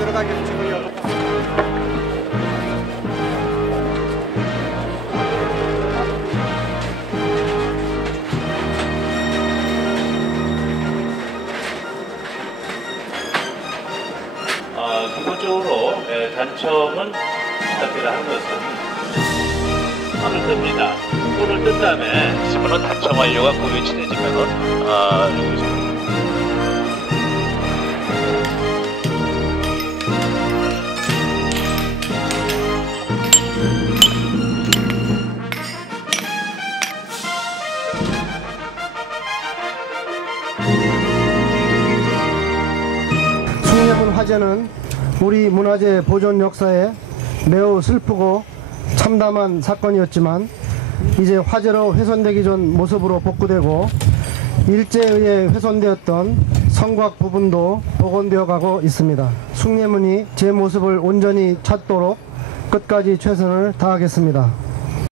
진행하도록 하겠습니다. 어, 기본적으로 예, 단첨은 부탁드려 한 것은 손을 뜹니다. 손을 뜬 다음에 있으면 단첨 완료가 그 위치되지면은 아, 여기서 숭례문 화재는 우리 문화재 보존 역사에 매우 슬프고 참담한 사건이었지만 이제 화재로 훼손되기 전 모습으로 복구되고 일제에 의해 훼손되었던 성곽 부분도 복원되어 가고 있습니다. 숭례문이 제 모습을 온전히 찾도록 끝까지 최선을 다하겠습니다.